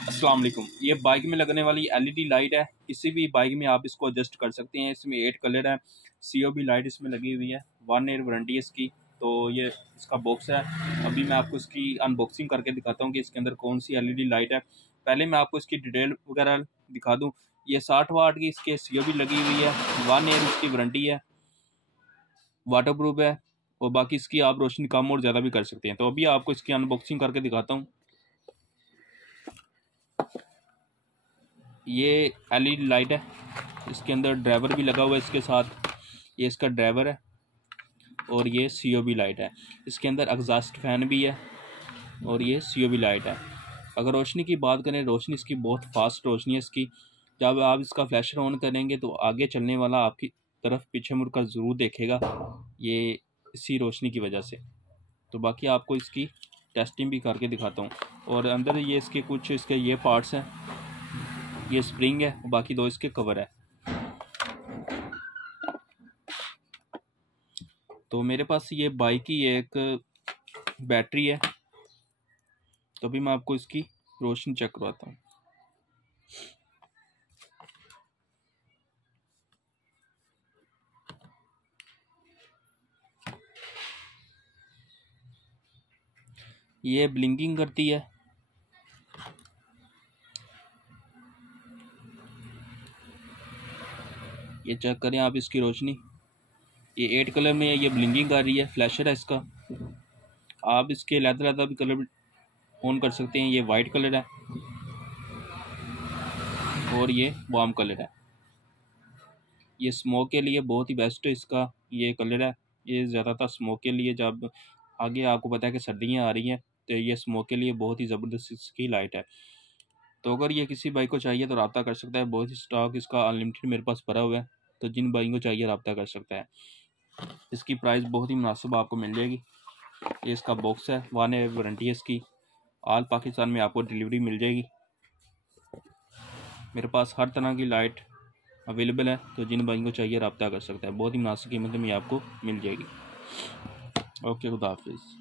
अस्सलाम वालेकुम। ये बाइक में लगने वाली एलईडी लाइट है। किसी भी बाइक में आप इसको एडजस्ट कर सकते हैं। इसमें 8 कलर है। सीओबी लाइट इसमें लगी हुई है। 1 ईयर वारंटी है इसकी। तो ये इसका बॉक्स है। अभी मैं आपको इसकी अनबॉक्सिंग करके दिखाता हूँ कि इसके अंदर कौन सी एलईडी लाइट है। पहले मैं आपको इसकी डिटेल वगैरह दिखा दूँ। ये 60 वाट की इसके सीओबी लगी हुई है। 1 ईयर इसकी वारंटी है, वाटर प्रूफ है, और बाकी इसकी आप रोशनी कम और ज़्यादा भी कर सकते हैं। तो अभी आपको इसकी अनबॉक्सिंग करके दिखाता हूँ। ये एलईडी लाइट है। इसके अंदर ड्राइवर भी लगा हुआ है इसके साथ। ये इसका ड्राइवर है और ये सीओबी लाइट है। इसके अंदर एग्जॉस्ट फैन भी है और ये सीओबी लाइट है। अगर रोशनी की बात करें, रोशनी इसकी बहुत फास्ट रोशनी है इसकी। जब आप इसका फ्लैशर ऑन करेंगे तो आगे चलने वाला आपकी तरफ पीछे मुड़कर ज़रूर देखेगा, ये इसी रोशनी की वजह से। तो बाकी आपको इसकी टेस्टिंग भी करके दिखाता हूँ। और अंदर ये इसके कुछ इसके ये पार्ट्स हैं। ये स्प्रिंग है, बाकी 2 इसके कवर है। तो मेरे पास ये बाइक की एक बैटरी है। तो अभी मैं आपको इसकी रोशनी चेक करवाता हूँ। ये ब्लिंकिंग करती है। ये चेक करें आप इसकी रोशनी। ये 8 कलर में है। ये ब्लिंकिंग कर रही है। फ्लैशर है इसका। आप इसके अलग-अलग भी कलर ऑन कर सकते हैं। ये वाइट कलर है और ये वार्म कलर है। ये स्मोक के लिए बहुत ही बेस्ट है इसका ये कलर है। ये ज़्यादातर स्मोक के लिए, जब आगे आपको पता है कि सर्दियाँ आ रही हैं, तो ये स्मोक के लिए बहुत ही ज़बरदस्त इसकी लाइट है। तो अगर ये किसी भाई को चाहिए तो रब्ता कर सकता है। बहुत ही स्टॉक इसका अनलिमिटेड मेरे पास पड़ा हुआ है। तो जिन भाई को चाहिए रब्ता कर सकता है। इसकी प्राइस बहुत ही मुनासिब आपको मिल जाएगी। ये इसका बॉक्स है। 1 ईयर वारंटी है इसकी। ऑल पाकिस्तान में आपको डिलीवरी मिल जाएगी। मेरे पास हर तरह की लाइट अवेलेबल है। तो जिन भाई को चाहिए रब्ता कर सकता है। बहुत ही मुनासिब कीमत में आपको मिल जाएगी। ओके, खुदा हाफिज़।